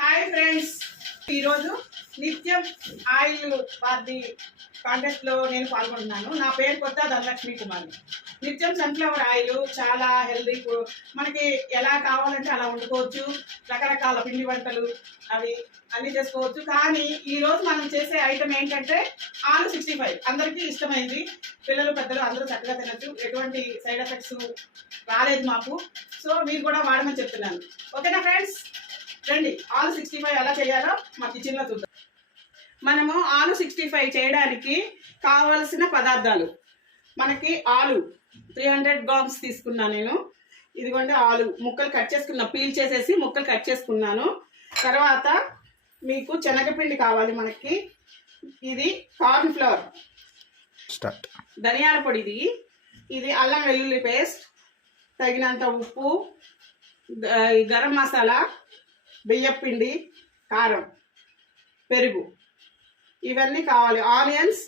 Hi friends, ఈరోజు నిత్యం oil వారి కాంటెస్ట్లో నేను పాల్గొంటున్నాను. నా పేరు కొత్త ధనలక్ష్మి కుమారి. నిత్యం సన్ఫ్లవర్ ఆయిల్ చాలా హెల్దీ. మనకి ఎలా కావాలంటే అలా వండుకోవచ్చు. రకరకాల పిండి వంటలు అవి అన్నీ చేసుకోవచ్చు. కానీ ఈరోజు మనం చేసే ఐటమ్ ఏంటంటే ఆలు 65. అందరికీ ఇష్టమైంది. పిల్లలు పెద్దలు అందరూ చక్కగా తినచ్చు. ఎటువంటి సైడ్ ఎఫెక్ట్స్ రాలేదు మాకు. సో మీరు కూడా వాడమని చెప్తున్నాను. ఓకేనా ఫ్రెండ్స్? రండి, ఆలు 65 ఎలా చేయాలో మా కిచెన్లో చూద్దాం. మనము ఆలు 65 చేయడానికి కావలసిన పదార్థాలు, మనకి ఆలు 300 గ్రామ్స్ తీసుకున్నాను నేను. ఇదిగోండి ఆలు ముక్కలు కట్ చేసుకున్నా, పీల్ చేసేసి ముక్కలు కట్ చేసుకున్నాను. తర్వాత మీకు శనగపిండి కావాలి మనకి. ఇది కార్న్ ఫ్లవర్, ధనియాల పొడి, ఇది అల్లం వెల్లుల్లి పేస్ట్, తగినంత ఉప్పు, గరం మసాలా, బియ్యపిండి, కారం, పెరుగు, ఇవన్నీ కావాలి. ఆనియన్స్,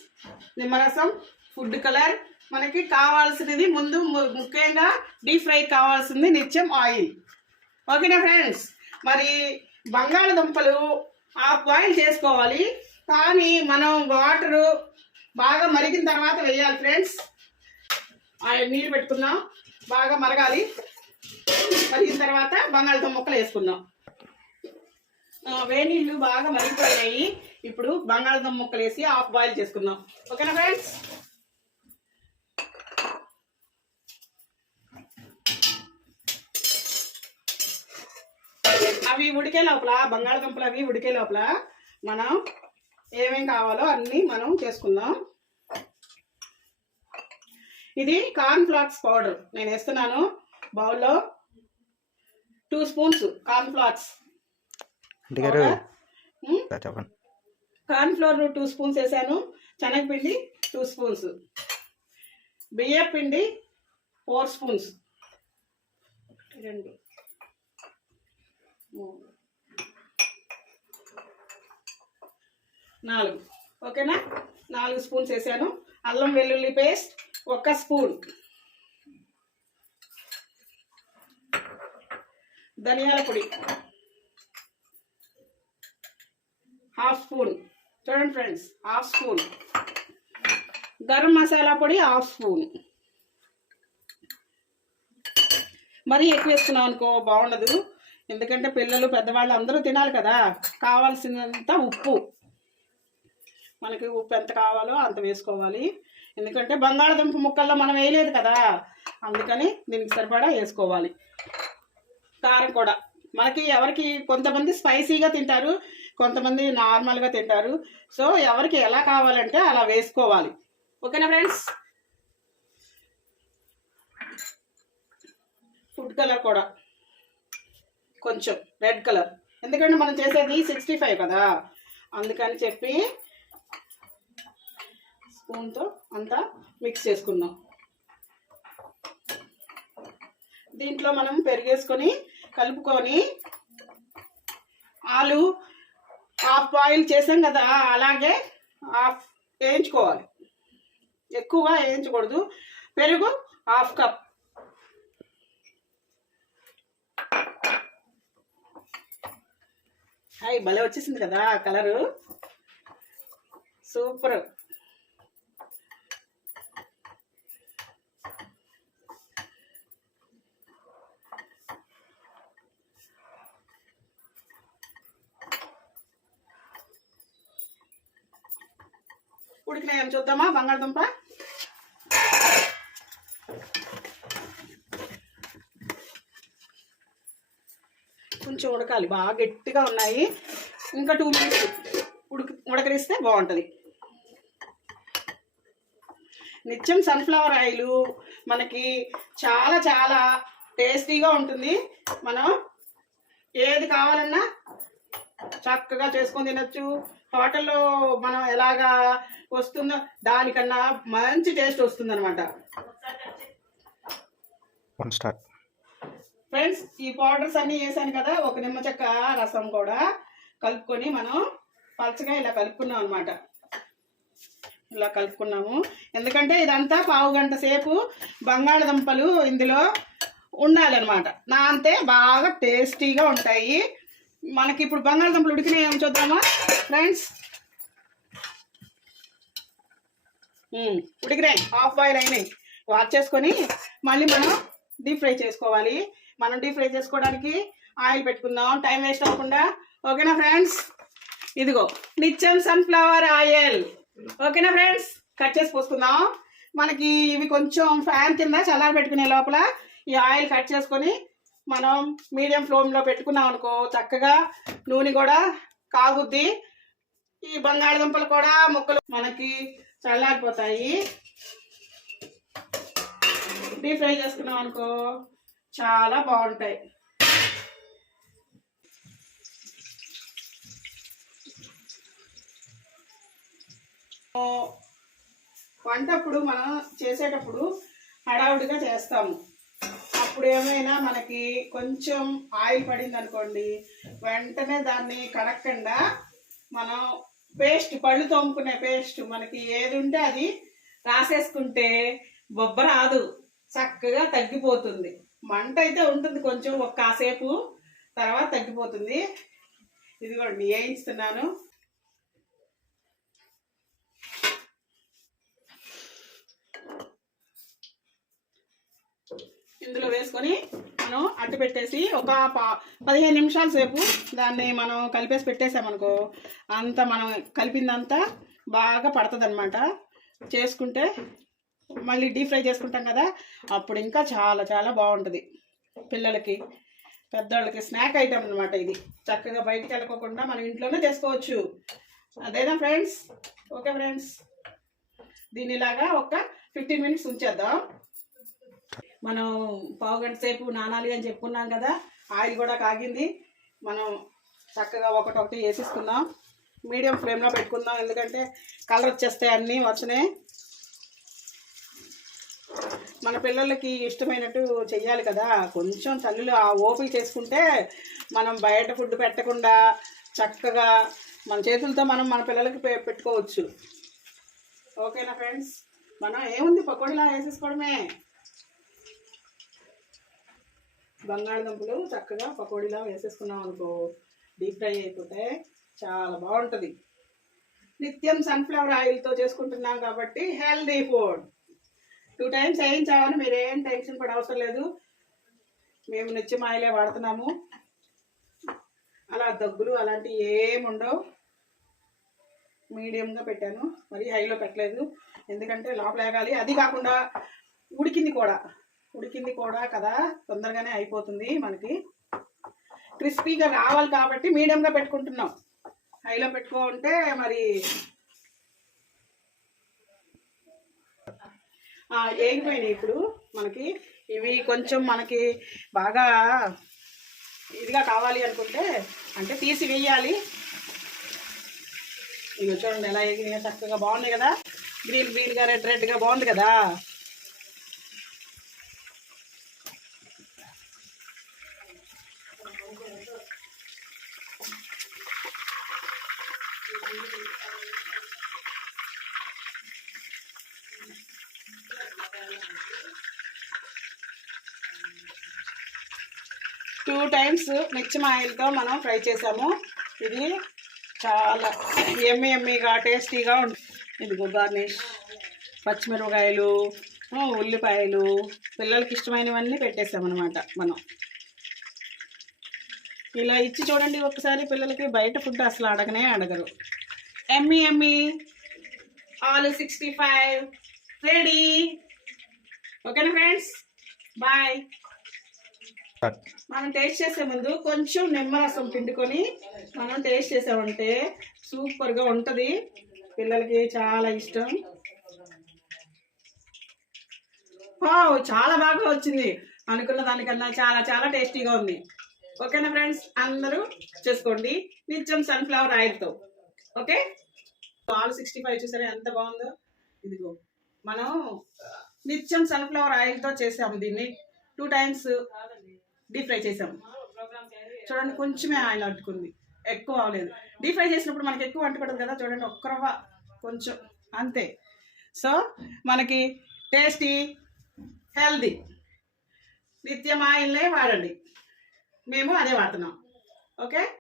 నిమ్మరసం, ఫుడ్ కలర్. మనకి కావాల్సినది ముందు ముఖ్యంగా డీప్ ఫ్రై కావాల్సింది నిత్యం ఆయిల్. ఓకేనా ఫ్రెండ్స్? మరి బంగాళదుంపలు హాఫ్ బాయిల్ చేసుకోవాలి. కానీ మనం వాటరు బాగా మరిగిన తర్వాత వేయాలి ఫ్రెండ్స్. నీళ్ళు పెట్టుకుందాం, బాగా మరగాలి. మరిగిన తర్వాత బంగాళదుంప ముక్కలు వేసుకుందాం. వేనీళ్ళు బాగా మరిగిపోయాయి. ఇప్పుడు బంగాళదుంప ముక్కలు వేసి హాఫ్ బాయిల్ చేసుకుందాం. ఓకేనా ఫ్రెండ్స్? అవి ఉడికే లోపల, బంగాళదుంపలు అవి ఉడికే లోపల మనం ఏమేం కావాలో అన్నీ మనం చేసుకుందాం. ఇది కార్న్ ఫ్లాక్స్ పౌడర్ నేను వేస్తున్నాను. బౌల్లో 2 spoons corn flax. Corn flour 2 spoons వేసాను. శనగపిండి 2 స్పూన్స్, బియ్యం పిండి 4 స్పూన్స్, 2 3 4. ఓకేనా? 4 స్పూన్స్ వేసాను. అల్లం వెల్లుల్లి పేస్ట్ 1 స్పూన్, ధనియాల పొడి హాఫ్ స్పూన్. చూడండి friends, half spoon. Garam masala పొడి హాఫ్ స్పూన్. మరీ ఎక్కువ వేసుకున్నాం అనుకో బాగుండదు. ఎందుకంటే పిల్లలు పెద్దవాళ్ళు అందరూ తినాలి కదా. కావాల్సినంత ఉప్పు, మనకి ఉప్పు ఎంత కావాలో అంత వేసుకోవాలి. ఎందుకంటే బంగాళదుంప ముక్కల్లో మనం వేయలేదు కదా, అందుకని దీనికి సరిపడా వేసుకోవాలి. కారం కూడా మనకి ఎవరికి, కొంతమంది స్పైసీగా తింటారు, కొంతమంది నార్మల్గా తింటారు. సో ఎవరికి ఎలా కావాలంటే అలా వేసుకోవాలి. ఓకేనా ఫ్రెండ్స్? ఫుడ్ కలర్ కూడా కొంచెం రెడ్ కలర్, ఎందుకంటే మనం చేసేది 65 కదా, అందుకని చెప్పి స్పూన్తో అంతా మిక్స్ చేసుకుందాం. దీంట్లో మనం పెరిగేసుకొని కలుపుకొని ఆలు హాఫ్ బాయిల్ చేసాం కదా, అలాగే హాఫ్ వేయించుకోవాలి. ఎక్కువగా వేయించకూడదు. పెరుగు హాఫ్ కప్, హాయ్ భలే వచ్చేసింది కదా కలరు, సూపర్. ఉడికినాయని చూద్దామా బంగాళదుంప? కొంచెం ఉడకాలి, బాగా గట్టిగా ఉన్నాయి. ఇంకా 2 మినిట్స్ ఉడకరిస్తే బాగుంటుంది. నిత్యం సన్ఫ్లవర్ ఆయిల్ మనకి చాలా చాలా టేస్టీగా ఉంటుంది. మనం ఏది కావాలన్నా చక్కగా చేసుకొని తినచ్చు. హోటల్లో మనం ఎలాగా వస్తుందో దానికన్నా మంచి టేస్ట్ వస్తుంది అనమాట. ఫ్రెండ్స్, ఈ పౌడర్స్ అన్నీ వేసాను కదా, 1 నిమ్మ చెక్క రసం కూడా కలుపుకొని మనం పలచగా ఇలా కలుపుకున్నాం అనమాట. ఇలా కలుపుకున్నాము. ఎందుకంటే ఇదంతా పావు గంట సేపు బంగాళదుంపలు ఇందులో ఉండాలన్నమాట. నా అంతే బాగా టేస్టీగా ఉంటాయి. మనకి ఇప్పుడు బంగాళదుంపలు ఉడికినాయేమో చూద్దామా ఫ్రెండ్స్. ఉడికినాయి, హాఫ్ బాయిల్ అయినాయి. వాష్ చేసుకొని మళ్ళీ మనం డీప్ ఫ్రై చేసుకోవాలి. మనం డీప్ ఫ్రై చేసుకోవడానికి ఆయిల్ పెట్టుకుందాం, టైం వేస్ట్ అవ్వకుండా. ఓకేనా ఫ్రెండ్స్? ఇదిగో నిత్యం సన్ఫ్లవర్ ఆయిల్. ఓకేనా ఫ్రెండ్స్? కట్ చేసి పోసుకుందాం. మనకి ఇవి కొంచెం ఫ్యాన్ కింద చల్లారి పెట్టుకునే లోపల ఈ ఆయిల్ కట్ చేసుకొని మనం మీడియం ఫ్లేమ్లో పెట్టుకున్నాం అనుకో, చక్కగా నూనె కూడా కాగుద్ది. ఈ బంగాళదుంపలు కూడా ముక్కలు మనకి చల్లారిపోతాయి. డీప్ ఫ్రై చేసుకున్నాం అనుకో చాలా బాగుంటాయి. వంటప్పుడు మనం చేసేటప్పుడు హడావుడిగా చేస్తాము. అప్పుడు ఏమైనా మనకి కొంచెం ఆయిల్ పడింది అనుకోండి, వెంటనే దాన్ని కడగకుండా మనం పేస్ట్, పళ్ళు తోముకునే పేస్ట్ మనకి ఏది ఉంటే అది రాసేసుకుంటే బొబ్బ రాదు, చక్కగా తగ్గిపోతుంది. మంట అయితే ఉంటుంది కొంచెం, ఒక కాసేపు తర్వాత తగ్గిపోతుంది. ఇదిగోండి వేయిస్తున్నాను. ఇందులో వేసుకొని మనం అట్టు పెట్టేసి ఒక 15 నిమిషాల సేపు దాన్ని మనం కలిపేసి పెట్టేసామనుకో, అంతా మనం కలిపిందంతా బాగా పడుతుంది అనమాట. చేసుకుంటే మళ్ళీ డీప్ ఫ్రై చేసుకుంటాం కదా, అప్పుడు ఇంకా చాలా చాలా బాగుంటుంది. పిల్లలకి పెద్దవాళ్ళకి స్నాక్ ఐటమ్ అనమాట ఇది. చక్కగా బయటికి వెళ్ళకోకుండా మనం ఇంట్లోనే చేసుకోవచ్చు. అదేనా ఫ్రెండ్స్? ఓకే ఫ్రెండ్స్, దీన్ని ఇలాగా ఒక 15 మినిట్స్ ఉంచేద్దాం. మనం పావుగంట సేపు నానాలి అని చెప్పుకున్నాం కదా, ఆయిల్ కూడా కాగింది. మనం చక్కగా ఒకటొకటి వేసేసుకుందాం. మీడియం ఫ్లేమ్లో పెట్టుకుందాం, ఎందుకంటే కలర్ వచ్చేస్తాయి, అన్నీ వచ్చినాయి. మన పిల్లలకి ఇష్టమైనట్టు చెయ్యాలి కదా, కొంచెం తల్లులు ఆ ఓపిక చేసుకుంటే మనం బయట ఫుడ్ పెట్టకుండా చక్కగా మన చేతులతో మనం మన పిల్లలకి పెట్టుకోవచ్చు. ఓకేనా ఫ్రెండ్స్? మనం ఏముంది, పకోడీలా వేసేసుకోవడమే. బంగాళదుంపలు చక్కగా పకోడీలా వేసేసుకున్నాం అనుకో, డీప్ ఫ్రై అయిపోతే చాలా బాగుంటుంది. నిత్యం సన్ఫ్లవర్ ఆయిల్తో చేసుకుంటున్నాం కాబట్టి హెల్దీ ఫుడ్. 2 టైమ్స్ వేయించామని మీరేం టెన్షన్ పడ అవసరం లేదు. మేము నిత్యం ఆయిలే వాడుతున్నాము. అలా దగ్గులు అలాంటివి ఏముండవు. మీడియంగా పెట్టాను, మరి హైలో పెట్టలేదు, ఎందుకంటే లోపల వేగాలి. అది కాకుండా ఉడికింది కూడా కదా, తొందరగానే అయిపోతుంది. మనకి క్రిస్పీగా రావాలి కాబట్టి మీడియంగా పెట్టుకుంటున్నాం. హైలో పెట్టుకుంటే మరి వేగిపోయినాయి. ఇప్పుడు మనకి ఇవి కొంచెం మనకి బాగా ఇదిగా కావాలి అనుకుంటే అంటే తీసి వేయాలి. ఇవి చూడండి ఎలా వేగినాయో, చక్కగా బాగున్నాయి కదా, గ్రీన్గా రెడ్గా బాగుంది కదా. టూ టైమ్స్ నిత్యం ఆయిల్తో మనం ఫ్రై చేసాము. ఇది చాలా ఎమ్మీగా టేస్టీగా ఉంటుంది. ఇదిగో గార్నిష్, పచ్చిమిరపకాయలు, ఉల్లిపాయలు, పిల్లలకి ఇష్టమైనవన్నీ పెట్టేసామన్నమాట. మనం ఇలా ఇచ్చి చూడండి ఒకసారి, పిల్లలకి బయట ఫుడ్ అసలు అడగరు. ఎమ్మీ ఆలు 65 రెడీ. ఓకేనా ఫ్రెండ్స్? బాయ్. మనం టేస్ట్ చేసే ముందు కొంచెం నిమ్మరసం పిండుకొని మనం టేస్ట్ చేసామంటే సూపర్గా ఉంటుంది. పిల్లలకి చాలా ఇష్టం. చాలా బాగా వచ్చింది, అనుకున్న దానికన్నా చాలా చాలా టేస్టీగా ఉంది. ఓకేనా ఫ్రెండ్స్? అందరూ చేసుకోండి నిత్యం సన్ఫ్లవర్ ఆయిల్తో. ఓకే, ఆలు 65 చూసారా ఎంత బాగుందో. ఇదిగో మనం నిత్యం సన్ఫ్లవర్ ఆయిల్తో చేసాము. దీన్ని 2 టైమ్స్ డీప్ ఫ్రై చేసాము. చూడండి కొంచెమే ఆయిల్ అంటుకుంది, ఎక్కువ అవ్వలేదు. డీప్ ఫ్రై చేసినప్పుడు మనకి ఎక్కువ అంటుపడదు కదా, చూడండి ఒక్క రవ్వ కొంచెం అంతే. సో మనకి టేస్టీ హెల్దీ నిత్యం ఆయిల్నే వాడండి. మేము అదే వాడుతున్నాం. ఓకే.